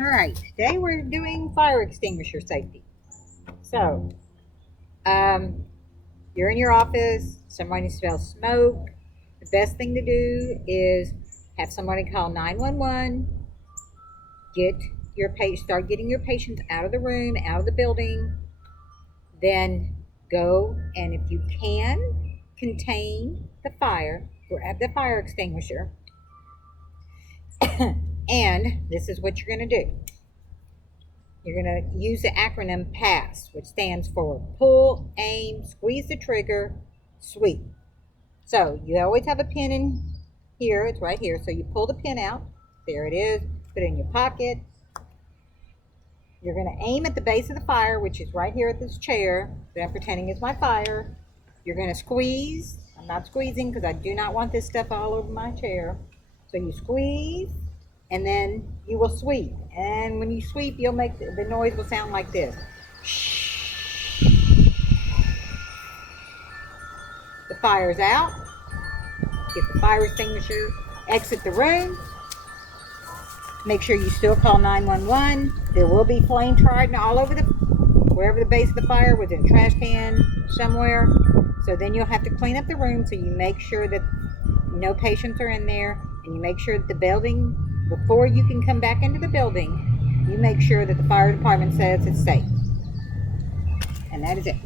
All right, today we're doing fire extinguisher safety. So, um, you're in your office, somebody smells smoke. The best thing to do is have somebody call 911, start getting your patients out of the room, out of the building, then go and if you can contain the fire, grab the fire extinguisher, and this is what you're going to do. You're going to use the acronym PASS, which stands for pull, aim, squeeze the trigger, sweep. So you always have a pin in here. It's right here. So you pull the pin out. There it is. Put it in your pocket. You're going to aim at the base of the fire, which is right here at this chair that I'm pretending is my fire. You're going to squeeze. I'm not squeezing because I do not want this stuff all over my chair. So you squeeze, and then you will sweep. And when you sweep, you'll make the noise will sound like this. The fire's out. Get the fire extinguisher. Exit the room. Make sure you still call 911. There will be flame retardant all over wherever the base of the fire was, in a trash can somewhere. So then you'll have to clean up the room, so you make sure that no patients are in there, and you make sure that the building, before you can come back into the building, you make sure that the fire department says it's safe. And that is it.